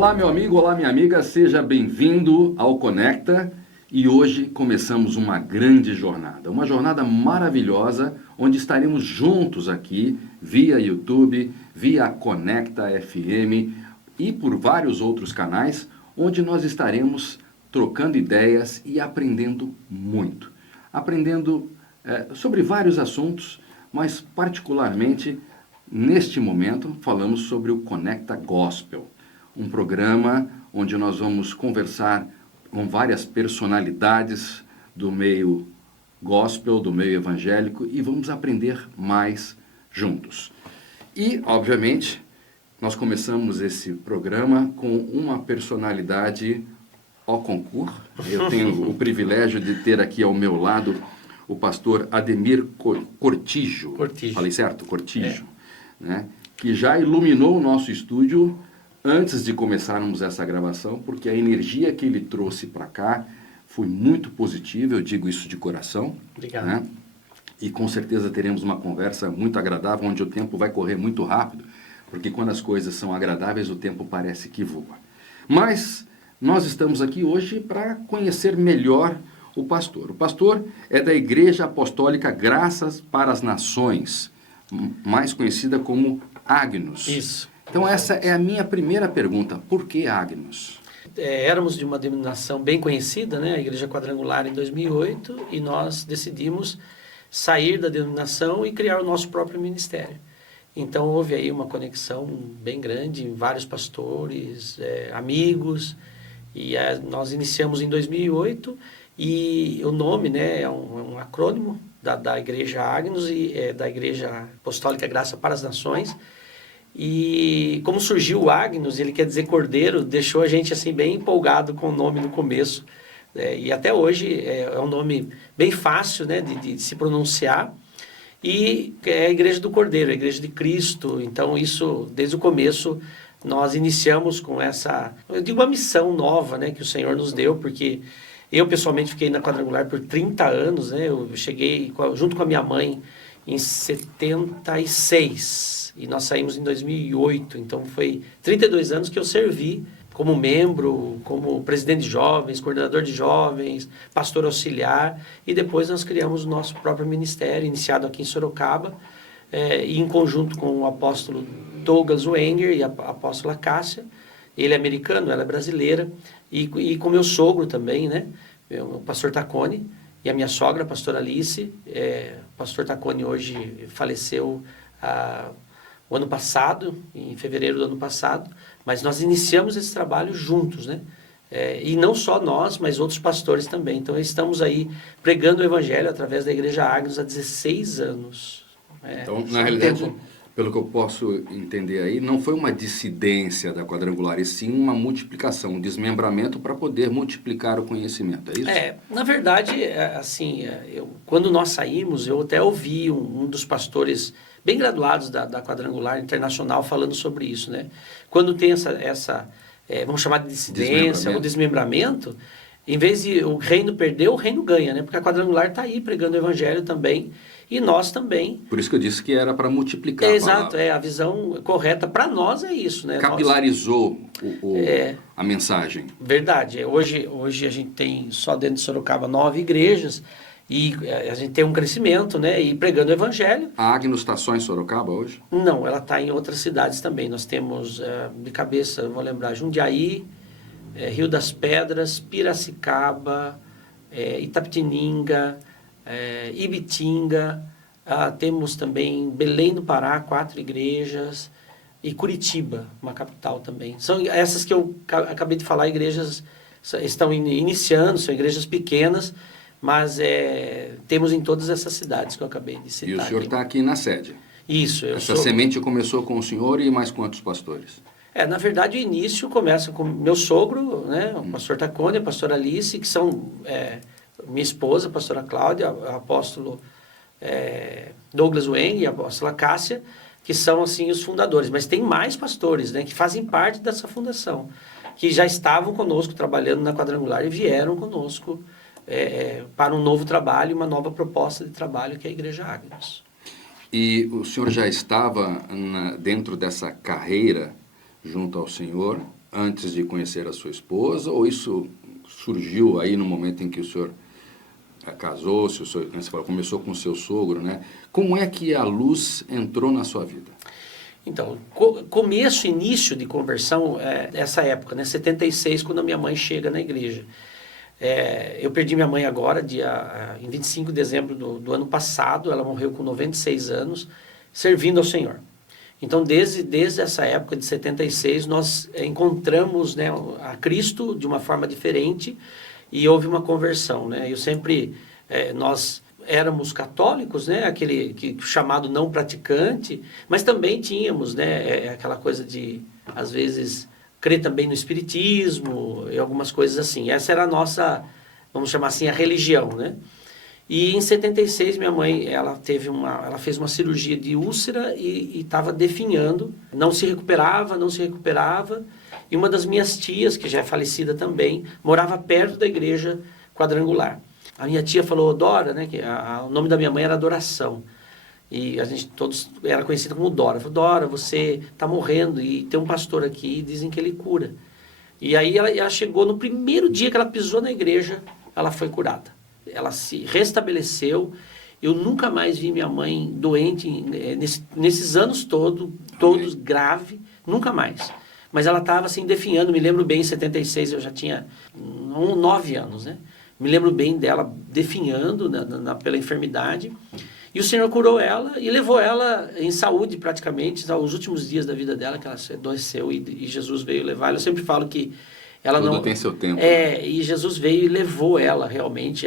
Olá, meu amigo, olá, minha amiga, seja bem-vindo ao Conecta e hoje começamos uma grande jornada, uma jornada maravilhosa onde estaremos juntos aqui via YouTube, via Conecta FM e por vários outros canais onde nós estaremos trocando ideias e aprendendo muito. Aprendendo sobre vários assuntos, mas particularmente neste momento falamos sobre o Conecta Gospel. Um programa onde nós vamos conversar com várias personalidades do meio gospel, do meio evangélico e vamos aprender mais juntos. E, obviamente, nós começamos esse programa com uma personalidade ao concurso. Eu tenho o privilégio de ter aqui ao meu lado o pastor Ademir Cortijo. Falei certo? Cortijo. Né? Que já iluminou o nosso estúdio antes de começarmos essa gravação, porque a energia que ele trouxe para cá foi muito positiva, eu digo isso de coração. Obrigado. Né? E com certeza teremos uma conversa muito agradável, onde o tempo vai correr muito rápido, porque quando as coisas são agradáveis, o tempo parece que voa. Mas nós estamos aqui hoje para conhecer melhor o pastor. O pastor é da Igreja Apostólica Graças para as Nações, mais conhecida como Agnus. Isso. Então essa é a minha primeira pergunta, por que Agnus? Éramos de uma denominação bem conhecida, né, a Igreja Quadrangular em 2008, e nós decidimos sair da denominação e criar o nosso próprio ministério. Então houve aí uma conexão bem grande, vários pastores, amigos, e nós iniciamos em 2008, e o nome, né, é um acrônimo da Igreja Agnus e da Igreja Apostólica Graça para as Nações. E como surgiu o Agnus, ele quer dizer cordeiro, deixou a gente assim bem empolgado com o nome no começo. E até hoje é um nome bem fácil, né, de se pronunciar. E é a Igreja do Cordeiro, a Igreja de Cristo. Então isso, desde o começo, nós iniciamos com essa, eu digo, uma missão nova, né, que o Senhor nos deu, porque eu pessoalmente fiquei na Quadrangular por 30 anos, né, eu cheguei junto com a minha mãe em 76. E nós saímos em 2008, então foi 32 anos que eu servi como membro, como presidente de jovens, coordenador de jovens, pastor auxiliar, e depois nós criamos o nosso próprio ministério, iniciado aqui em Sorocaba, e em conjunto com o apóstolo Douglas Wenger e a apóstola Cássia. Ele é americano, ela é brasileira, e com meu sogro também, né, o pastor Tacone, e a minha sogra, a pastora Alice. O pastor Tacone hoje faleceu o ano passado, em fevereiro do ano passado, mas nós iniciamos esse trabalho juntos, né? E não só nós, mas outros pastores também. Então, estamos aí pregando o Evangelho através da Igreja Agnus há 16 anos. Então, na realidade, pelo que eu posso entender aí, não foi uma dissidência da Quadrangular, e sim uma multiplicação, um desmembramento para poder multiplicar o conhecimento, é isso? Na verdade, assim, quando nós saímos, eu até ouvi um dos pastores bem graduados da Quadrangular Internacional falando sobre isso, né? Quando tem vamos chamar de dissidência ou desmembramento, em vez de o reino perder, o reino ganha, né? Porque a Quadrangular está aí pregando o Evangelho também, e nós também. Por isso que eu disse que era para multiplicar Exato, a visão correta para nós é isso, né? Capilarizou a mensagem. Verdade. Hoje a gente tem só dentro de Sorocaba 9 igrejas, e a gente tem um crescimento, né? E pregando o Evangelho. A Agnus está só em Sorocaba hoje? Não, ela está em outras cidades também. Nós temos, de cabeça, vou lembrar, Jundiaí, Rio das Pedras, Piracicaba, Itapetininga, Ibitinga, temos também Belém do Pará, 4 igrejas, e Curitiba, uma capital também. São essas que eu acabei de falar, igrejas estão iniciando, são igrejas pequenas, mas temos em todas essas cidades que eu acabei de citar. E o senhor está aqui na sede? Isso. Essa semente começou com o senhor e mais quantos pastores? Na verdade, o início começa com meu sogro, né, o pastor Tacone, a pastora Alice, que são minha esposa, a pastora Cláudia, o apóstolo Douglas Weng e a apóstola Cássia, que são assim os fundadores. Mas tem mais pastores, né, que fazem parte dessa fundação, que já estavam conosco trabalhando na Quadrangular e vieram conosco para um novo trabalho, uma nova proposta de trabalho, que é a Igreja Agnus. E o senhor já estava dentro dessa carreira junto ao Senhor antes de conhecer a sua esposa, ou isso surgiu aí no momento em que o senhor casou-se, você falou, começou com o seu sogro, né? Como é que a luz entrou na sua vida? Então, início de conversão, essa época, né? 76, quando a minha mãe chega na igreja. Eu perdi minha mãe agora, em 25 de dezembro do ano passado, ela morreu com 96 anos, servindo ao Senhor. Então, desde essa época de 76, nós encontramos, né, a Cristo de uma forma diferente e houve uma conversão, né? Nós éramos católicos, né, aquele chamado não praticante, mas também tínhamos, né, aquela coisa de, às vezes, crer também no espiritismo e algumas coisas assim. Essa era a nossa, vamos chamar assim, a religião, né? E em 76, minha mãe, ela fez uma cirurgia de úlcera e estava definhando, não se recuperava. E uma das minhas tias, que já é falecida também, morava perto da igreja quadrangular. A minha tia falou, Dora, né, que o nome da minha mãe era Adoração. E a gente todos era conhecida como Dora. Falou, Dora, você está morrendo e tem um pastor aqui e dizem que ele cura. E aí ela chegou, no primeiro dia que ela pisou na igreja, ela foi curada. Ela se restabeleceu. Eu nunca mais vi minha mãe doente nesses anos todos grave, nunca mais. Mas ela estava assim definhando, me lembro bem, em 76 eu já tinha 9 anos, né? Me lembro bem dela definhando pela enfermidade. E o Senhor curou ela e levou ela em saúde praticamente aos últimos dias da vida dela, que ela adoeceu e Jesus veio levar. Eu sempre falo que ela Tudo tem seu tempo. E Jesus veio e levou ela realmente.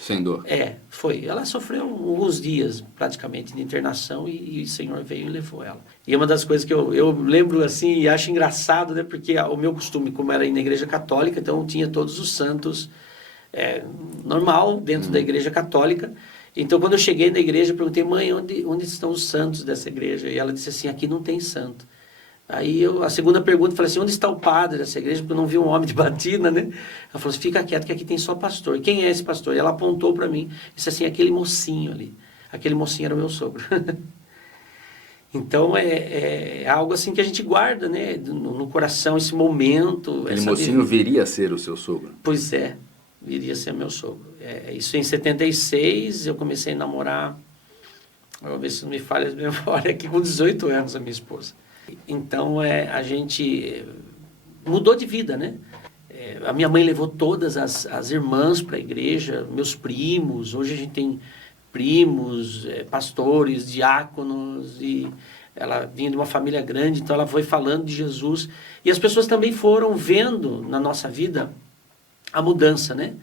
Sem dor. Foi. Ela sofreu alguns dias praticamente de internação e o Senhor veio e levou ela. E uma das coisas que eu lembro assim e acho engraçado, né? Porque o meu costume, como era ir na igreja católica, então tinha todos os santos normal dentro da igreja católica. Então, quando eu cheguei na igreja, eu perguntei, mãe, onde estão os santos dessa igreja? E ela disse assim, aqui não tem santo. Aí a segunda pergunta, eu falei assim, onde está o padre dessa igreja? Porque eu não vi um homem de batina, né? Ela falou assim, fica quieto que aqui tem só pastor. Quem é esse pastor? E ela apontou para mim, disse assim, aquele mocinho ali. Aquele mocinho era o meu sogro. Então, é algo assim que a gente guarda, né? No coração, esse momento. Aquele mocinho viria a ser o seu sogro? Pois é, viria a ser meu sogro. Isso em 76, eu comecei a namorar, vou ver se não me falha a memória, aqui com 18 anos a minha esposa. Então, a gente mudou de vida, né? A minha mãe levou todas as irmãs para a igreja, meus primos. Hoje a gente tem primos, pastores, diáconos, e ela vinha de uma família grande, então ela foi falando de Jesus. E as pessoas também foram vendo na nossa vida a mudança, né?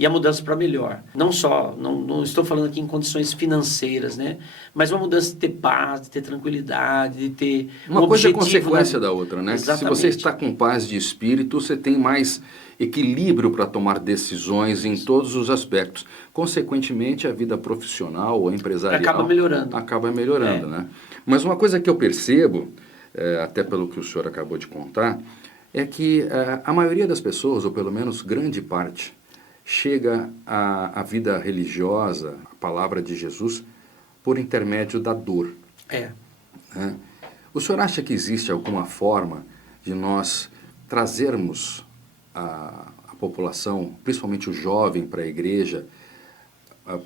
E a mudança para melhor. Não só, não estou falando aqui em condições financeiras, né? Mas uma mudança de ter paz, de ter tranquilidade, de ter uma coisa é consequência da outra, né? Exatamente. Se você está com paz de espírito, você tem mais equilíbrio para tomar decisões em todos os aspectos. Consequentemente, a vida profissional ou empresarial acaba melhorando, né? Mas uma coisa que eu percebo, até pelo que o senhor acabou de contar, é que a maioria das pessoas, ou pelo menos grande parte, chega à vida religiosa, a palavra de Jesus, por intermédio da dor. Né? O senhor acha que existe alguma forma de nós trazermos a população, principalmente o jovem, para a igreja,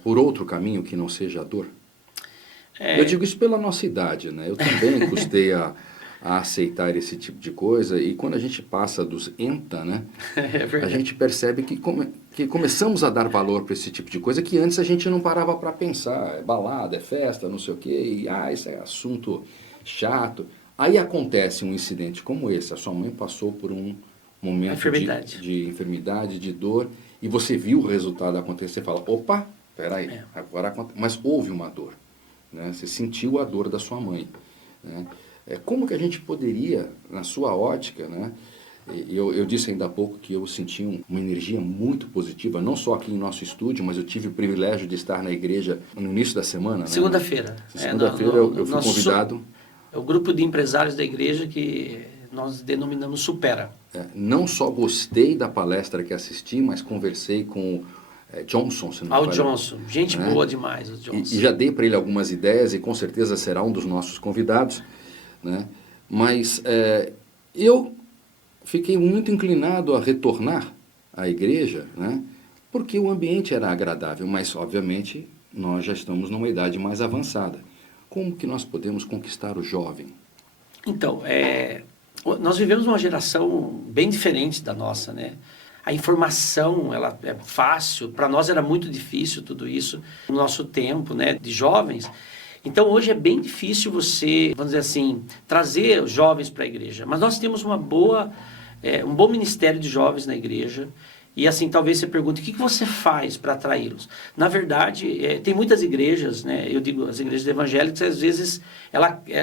por outro caminho que não seja a dor? Eu digo isso pela nossa idade, né? Eu também custei a aceitar esse tipo de coisa, e quando a gente passa dos ENTA, né, a gente percebe que começamos a dar valor para esse tipo de coisa que antes a gente não parava para pensar. É balada, é festa, não sei o quê, e isso é assunto chato. Aí acontece um incidente como esse, a sua mãe passou por um momento de enfermidade, de dor, e você viu o resultado acontecer, você fala, opa, peraí, agora acontece. Mas houve uma dor, né? Você sentiu a dor da sua mãe, né? Como que a gente poderia, na sua ótica, né? Eu disse ainda há pouco que eu senti uma energia muito positiva, não só aqui em nosso estúdio, mas eu tive o privilégio de estar na igreja no início da semana. Segunda-feira. Segunda-feira eu fui convidado. É o grupo de empresários da igreja que nós denominamos Supera. Não só gostei da palestra que assisti, mas conversei com Johnson, se não me engano. Johnson, gente boa demais, o Johnson. E já dei para ele algumas ideias e com certeza será um dos nossos convidados, né? Mas eu fiquei muito inclinado a retornar à igreja, né? Porque o ambiente era agradável, mas, obviamente, nós já estamos numa idade mais avançada. Como que nós podemos conquistar o jovem? Então, nós vivemos uma geração bem diferente da nossa, né? A informação, ela é fácil, para nós era muito difícil tudo isso no nosso tempo, né, de jovens. Então, hoje é bem difícil você, vamos dizer assim, trazer os jovens para a igreja. Mas nós temos um bom ministério de jovens na igreja. E assim, talvez você pergunte, o que você faz para atraí-los? Na verdade, tem muitas igrejas, né? Eu digo, as igrejas evangélicas, às vezes,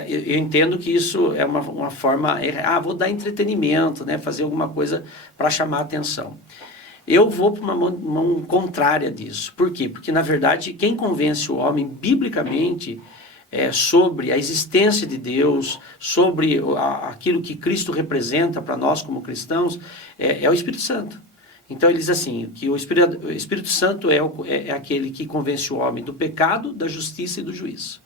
eu entendo que isso é uma forma, vou dar entretenimento, né? Fazer alguma coisa para chamar a atenção. Eu vou para uma mão contrária disso. Por quê? Porque, na verdade, quem convence o homem, biblicamente, sobre a existência de Deus, sobre aquilo que Cristo representa para nós como cristãos, é o Espírito Santo. Então ele diz assim, que o Espírito Santo é aquele que convence o homem do pecado, da justiça e do juízo.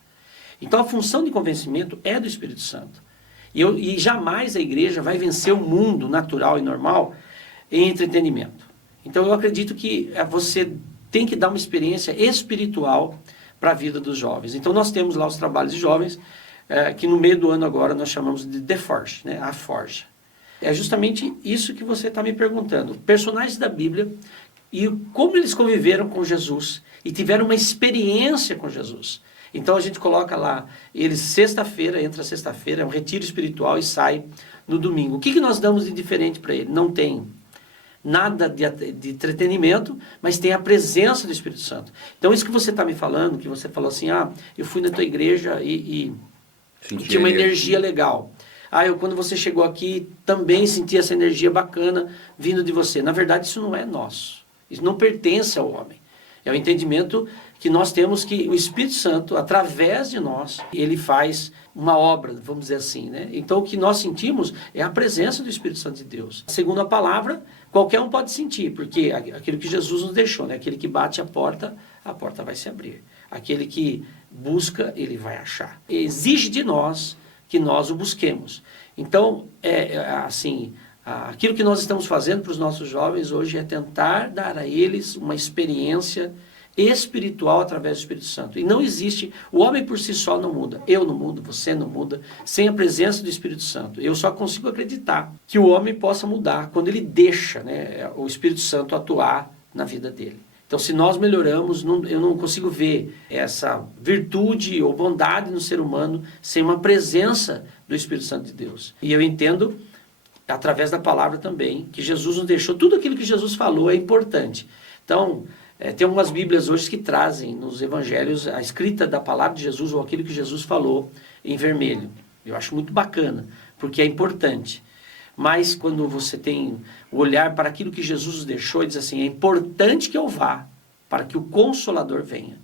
Então a função de convencimento é do Espírito Santo. E jamais a igreja vai vencer o mundo natural e normal em entretenimento. Então eu acredito que você tem que dar uma experiência espiritual para a vida dos jovens. Então nós temos lá os trabalhos de jovens, que no meio do ano agora nós chamamos de The Forge, né? A Forja. É justamente isso que você está me perguntando. Personagens da Bíblia e como eles conviveram com Jesus e tiveram uma experiência com Jesus. Então a gente coloca lá, eles entra sexta-feira, é um retiro espiritual e sai no domingo. O que nós damos de diferente para ele? Não tem nada de entretenimento, mas tem a presença do Espírito Santo. Então isso que você está me falando, que você falou assim, eu fui na tua igreja e tinha uma energia legal. Quando você chegou aqui, também senti essa energia bacana vindo de você. Na verdade, isso não é nosso. Isso não pertence ao homem. É o entendimento que nós temos que o Espírito Santo, através de nós, ele faz uma obra, vamos dizer assim, né? Então, o que nós sentimos é a presença do Espírito Santo de Deus. Segundo a palavra, qualquer um pode sentir, porque aquilo que Jesus nos deixou, né? Aquele que bate a porta vai se abrir. Aquele que busca, ele vai achar. Exige de nós que nós o busquemos. Então, aquilo que nós estamos fazendo para os nossos jovens hoje é tentar dar a eles uma experiência espiritual através do Espírito Santo. E não existe, o homem por si só não muda. Eu não mudo, você não muda, sem a presença do Espírito Santo. Eu só consigo acreditar que o homem possa mudar quando ele deixa, né, o Espírito Santo atuar na vida dele. Então, se nós melhoramos, eu não consigo ver essa virtude ou bondade no ser humano sem uma presença do Espírito Santo de Deus. E eu entendo, através da palavra também, que Jesus nos deixou, tudo aquilo que Jesus falou é importante. Então, tem algumas Bíblias hoje que trazem nos evangelhos a escrita da palavra de Jesus ou aquilo que Jesus falou em vermelho. Eu acho muito bacana, porque é importante. Mas quando você tem o olhar para aquilo que Jesus nos deixou, ele diz assim, é importante que eu vá para que o Consolador venha.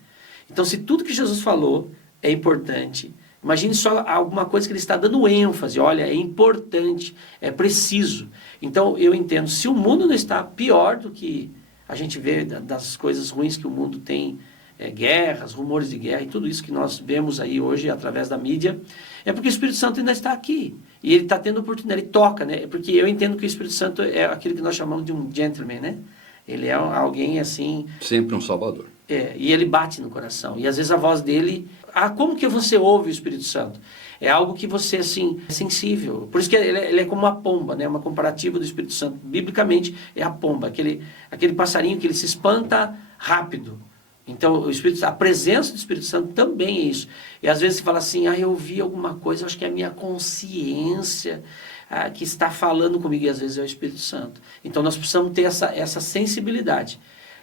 Então, se tudo que Jesus falou é importante, imagine só alguma coisa que ele está dando ênfase, olha, é importante, é preciso. Então, eu entendo, se o mundo não está pior do que a gente vê das coisas ruins que o mundo tem, guerras, rumores de guerra e tudo isso que nós vemos aí hoje através da mídia, é porque o Espírito Santo ainda está aqui. E ele está tendo oportunidade, ele toca, né? Porque eu entendo que o Espírito Santo é aquilo que nós chamamos de um gentleman, né? Ele é alguém assim... Sempre um salvador. E ele bate no coração. E às vezes a voz dele... como que você ouve o Espírito Santo? É algo que você, assim, é sensível. Por isso que ele é como uma pomba, né? Uma comparativa do Espírito Santo. Biblicamente, é a pomba. Aquele passarinho que ele se espanta rápido. Então, a presença do Espírito Santo também é isso. E às vezes você fala assim, eu ouvi alguma coisa, acho que é a minha consciência que está falando comigo, e às vezes é o Espírito Santo. Então, nós precisamos ter essa sensibilidade.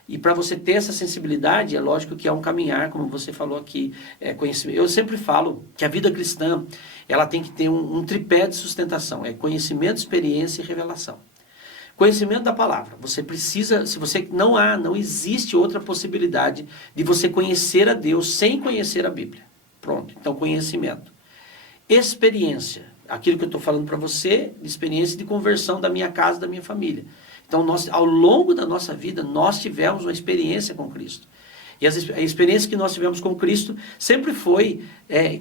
E para você ter essa sensibilidade, é lógico que é um caminhar, como você falou aqui, conhecimento. Eu sempre falo que a vida cristã, ela tem que ter um tripé de sustentação, é conhecimento, experiência e revelação. Conhecimento da palavra. Você precisa, se você não existe outra possibilidade de você conhecer a Deus sem conhecer a Bíblia. Pronto. Então, conhecimento. Experiência. Aquilo que eu estou falando para você, experiência de conversão da minha casa, da minha família. Então, ao longo da nossa vida, nós tivemos uma experiência com Cristo. E a experiência que nós tivemos com Cristo sempre foi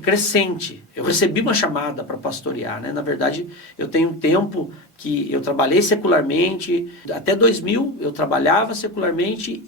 crescente. Eu recebi uma chamada para pastorear, né? Na verdade, eu tenho um tempo que eu trabalhei secularmente. Até 2000, eu trabalhava secularmente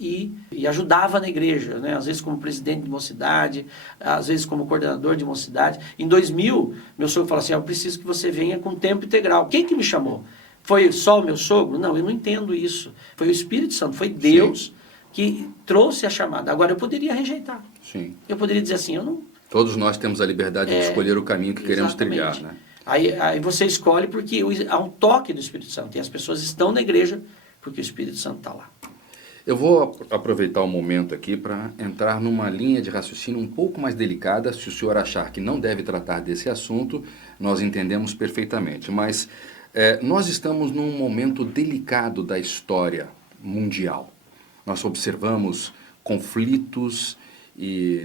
e ajudava na igreja, né? Às vezes como presidente de mocidade, às vezes como coordenador de mocidade. Em 2000, meu sogro falou assim, eu preciso que você venha com tempo integral. Quem que me chamou? Foi só o meu sogro? Não, eu não entendo isso. Foi o Espírito Santo, foi Deus Sim. que trouxe a chamada. Agora, eu poderia rejeitar. Sim. Eu poderia dizer assim, eu não... Todos nós temos a liberdade de escolher o caminho que queremos trilhar, né? Aí você escolhe porque há um toque do Espírito Santo. E as pessoas estão na igreja porque o Espírito Santo está lá. Eu vou aproveitar o momento aqui para entrar numa linha de raciocínio um pouco mais delicada. Se o senhor achar que não deve tratar desse assunto, nós entendemos perfeitamente. Mas nós estamos num momento delicado da história mundial. Nós observamos conflitos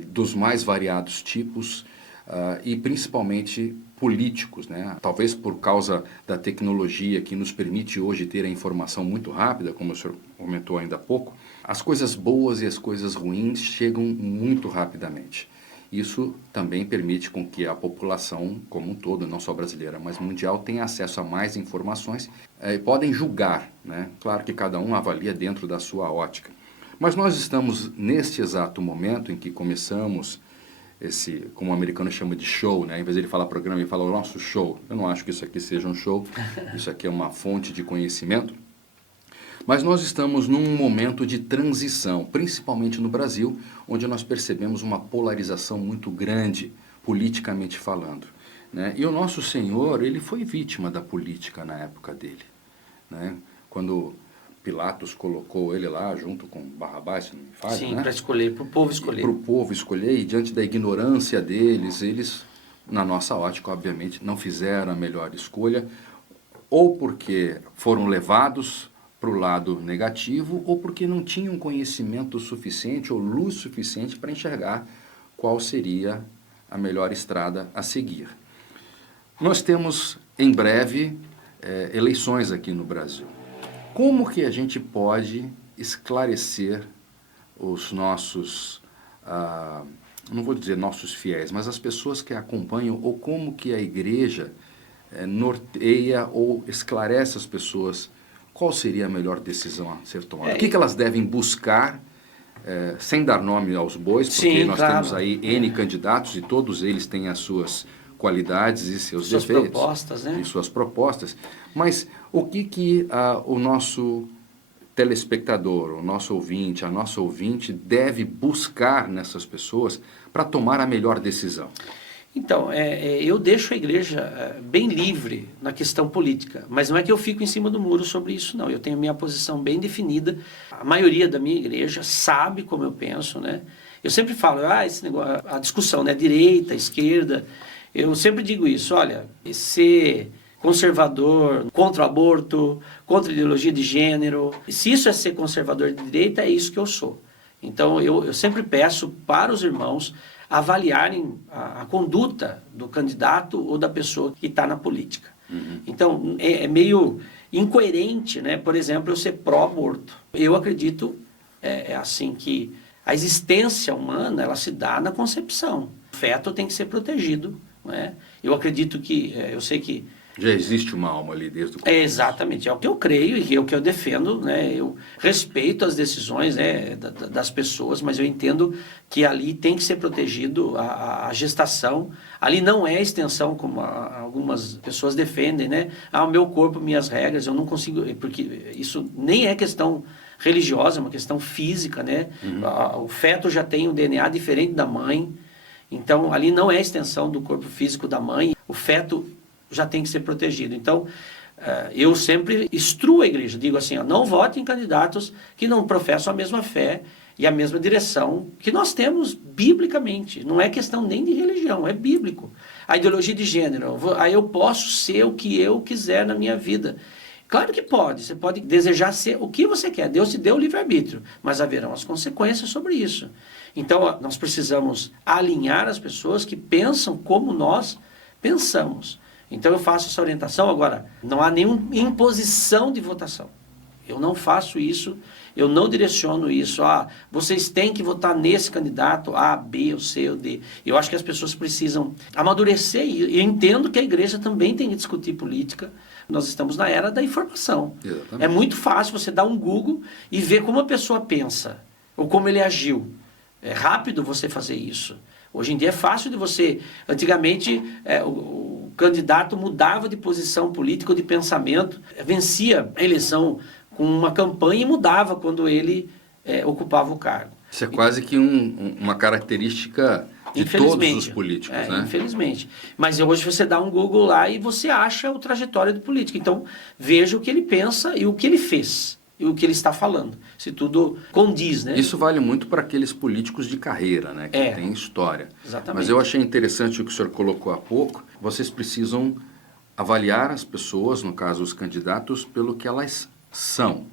dos mais variados tipos e principalmente políticos, né? Talvez por causa da tecnologia que nos permite hoje ter a informação muito rápida, como o senhor comentou ainda há pouco, as coisas boas e as coisas ruins chegam muito rapidamente. Isso também permite com que a população como um todo, não só brasileira, mas mundial, tenha acesso a mais informações e podem julgar, né? Claro que cada um avalia dentro da sua ótica. Mas nós estamos neste exato momento em que começamos esse, como o americano chama de show, né? Em vez de ele falar programa, ele fala o nosso show. Eu não acho que isso aqui seja um show, isso aqui é uma fonte de conhecimento. Mas nós estamos num momento de transição, principalmente no Brasil, onde nós percebemos uma polarização muito grande, politicamente falando, né? E o nosso Senhor, ele foi vítima da política na época dele, né? Quando Pilatos colocou ele lá junto com Barrabás, se não me falha, Sim, né? para escolher, para o povo escolher. Para o povo escolher, e diante da ignorância deles, eles, na nossa ótica, obviamente, não fizeram a melhor escolha, ou porque foram levados para o lado negativo, ou porque não tinham conhecimento suficiente ou luz suficiente para enxergar qual seria a melhor estrada a seguir. Nós temos, em breve, eleições aqui no Brasil. Como que a gente pode esclarecer os nossos, não vou dizer nossos fiéis, mas as pessoas que acompanham, ou como que a igreja norteia ou esclarece as pessoas qual seria a melhor decisão a ser tomada? O que elas devem buscar, sem dar nome aos bois, porque Sim, nós claro. temos aí N candidatos e todos eles têm as suas qualidades e seus suas defeitos. Propostas, né? E suas propostas. Mas o que o nosso telespectador, o nosso ouvinte, a nossa ouvinte deve buscar nessas pessoas para tomar a melhor decisão? Então, eu deixo a igreja bem livre na questão política, mas não é que eu fico em cima do muro sobre isso, não. Eu tenho a minha posição bem definida. A maioria da minha igreja sabe como eu penso, né? Eu sempre falo, esse negócio, a discussão, né? Direita, esquerda. Eu sempre digo isso, olha, ser conservador, contra o aborto, contra a ideologia de gênero, se isso é ser conservador de direita, é isso que eu sou. Então, eu sempre peço para os irmãos avaliarem a conduta do candidato ou da pessoa que está na política. Uhum. Então, é meio incoerente, né? Por exemplo, eu ser pró-aborto. Eu acredito, assim, que a existência humana, ela se dá na concepção. O feto tem que ser protegido, né? Eu acredito que, eu sei que... Já existe uma alma ali desde o começo. Exatamente, é o que eu creio e é o que eu defendo, né? Eu respeito as decisões, né, das pessoas, mas eu entendo que ali tem que ser protegido a gestação. Ali não é extensão, como algumas pessoas defendem, né? O meu corpo, minhas regras, eu não consigo, porque isso nem é questão religiosa, é uma questão física, né? Uhum. O feto já tem um DNA diferente da mãe, então ali não é extensão do corpo físico da mãe, o feto já tem que ser protegido. Então, eu sempre instruo a igreja, digo assim, não vote em candidatos que não professam a mesma fé e a mesma direção que nós temos biblicamente. Não é questão nem de religião, é bíblico. A ideologia de gênero, aí eu posso ser o que eu quiser na minha vida. Claro que pode, você pode desejar ser o que você quer, Deus te deu o livre-arbítrio, mas haverão as consequências sobre isso. Então, nós precisamos alinhar as pessoas que pensam como nós pensamos. Então eu faço essa orientação. Agora, não há nenhuma imposição de votação. Eu não faço isso, eu não direciono isso. Vocês têm que votar nesse candidato, A, B, ou C, ou D. Eu acho que as pessoas precisam amadurecer e eu entendo que a igreja também tem que discutir política. Nós estamos na era da informação. Exatamente. É muito fácil você dar um Google e ver como a pessoa pensa, ou como ele agiu. É rápido você fazer isso. Hoje em dia é fácil de você... Antigamente, o candidato mudava de posição política ou de pensamento, vencia a eleição com uma campanha e mudava quando ele ocupava o cargo. Isso é quase que uma característica de todos os políticos, né? Infelizmente. Mas hoje você dá um Google lá e você acha a trajetória do político. Então, veja o que ele pensa e o que ele fez. E o que ele está falando, se tudo condiz, né? Isso vale muito para aqueles políticos de carreira, né? Que têm história. Exatamente. Mas eu achei interessante o que o senhor colocou há pouco. Vocês precisam avaliar as pessoas, no caso os candidatos, pelo que elas são,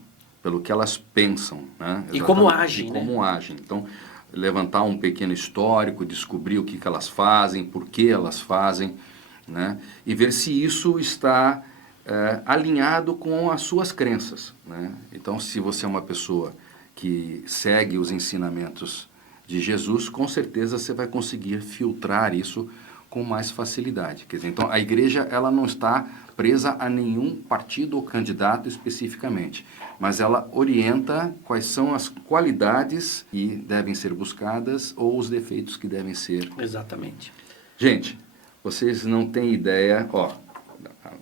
pelo que elas pensam, né? E como agem, e como agem. Então, levantar um pequeno histórico, descobrir o que elas fazem, por que elas fazem, né? E ver se isso está... alinhado com as suas crenças, né? Então, se você é uma pessoa que segue os ensinamentos de Jesus, com certeza você vai conseguir filtrar isso com mais facilidade. Quer dizer, então, a igreja ela não está presa a nenhum partido ou candidato especificamente, mas ela orienta quais são as qualidades que devem ser buscadas ou os defeitos que devem ser. Exatamente. Gente, vocês não têm ideia,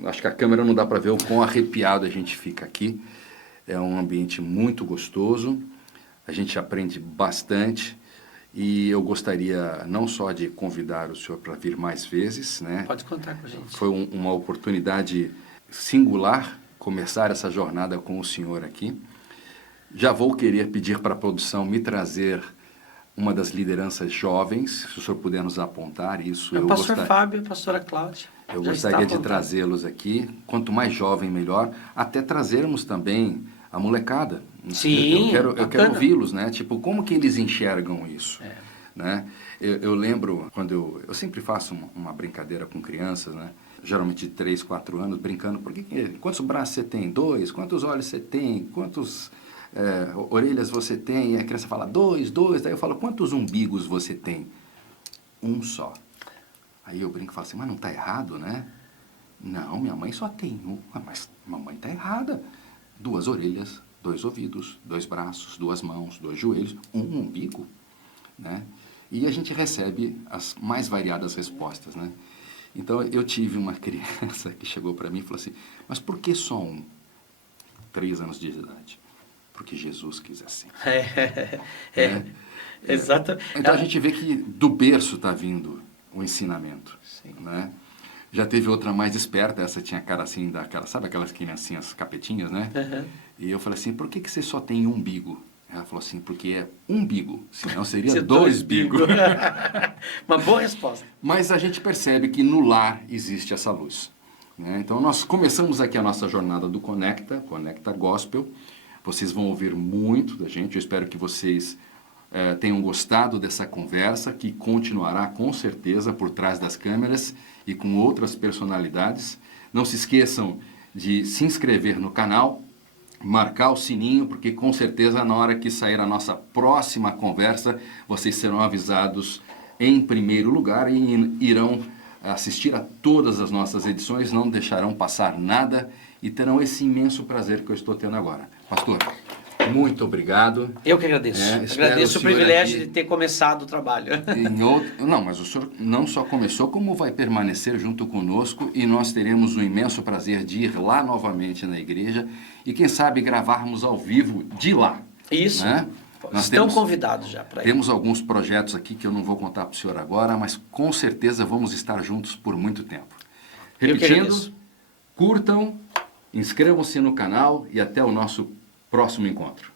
acho que a câmera não dá para ver o quão arrepiado a gente fica aqui. É um ambiente muito gostoso, a gente aprende bastante e eu gostaria não só de convidar o senhor para vir mais vezes, né? Pode contar com a gente. Foi uma oportunidade singular começar essa jornada com o senhor aqui. Já vou querer pedir para a produção me trazer uma das lideranças jovens, se o senhor puder nos apontar isso. O pastor Fábio e a pastora Cláudia. Eu gostaria de trazê-los aqui, quanto mais jovem, melhor, até trazermos também a molecada. Sim, eu quero ouvi-los, né? Tipo, como que eles enxergam isso? Né? Eu lembro, quando eu sempre faço uma brincadeira com crianças, né? Geralmente de 3, 4 anos, brincando, quantos braços você tem? 2. Quantos olhos você tem? Quantos orelhas você tem? E a criança fala 2. Daí eu falo, quantos umbigos você tem? Um só. Aí eu brinco e falo assim, mas não está errado, né? Não, minha mãe só tem um. Mas mamãe está errada. 2 orelhas, 2 ouvidos, 2 braços, 2 mãos, 2 joelhos, um umbigo, né? E a gente recebe as mais variadas respostas, né? Então eu tive uma criança que chegou para mim e falou assim, mas por que só um? 3 anos de idade. Porque Jesus quis assim. Exato. Então a gente vê que do berço está vindo o ensinamento, né? Já teve outra mais esperta, essa tinha cara assim, sabe aquelas criancinhas capetinhas, né? E eu falei assim, por que você só tem um umbigo? Ela falou assim, porque é umbigo, senão seria 2 bigos. Uma boa resposta. Mas a gente percebe que no lar existe essa luz, né? Então nós começamos aqui a nossa jornada do Conecta Gospel. Vocês vão ouvir muito da gente, eu espero que vocês tenham gostado dessa conversa, que continuará com certeza por trás das câmeras e com outras personalidades. Não se esqueçam de se inscrever no canal, marcar o sininho, porque com certeza na hora que sair a nossa próxima conversa, vocês serão avisados em primeiro lugar e irão assistir a todas as nossas edições, não deixarão passar nada e terão esse imenso prazer que eu estou tendo agora. Pastor, muito obrigado. Eu que agradeço. Agradeço o privilégio de ter começado o trabalho. Não, mas o senhor não só começou, como vai permanecer junto conosco e nós teremos o imenso prazer de ir lá novamente na igreja e quem sabe gravarmos ao vivo de lá. Isso. Né? Estão convidados já para ir. Temos alguns projetos aqui que eu não vou contar para o senhor agora, mas com certeza vamos estar juntos por muito tempo. Repetindo, curtam, inscrevam-se no canal e até o nosso próximo encontro.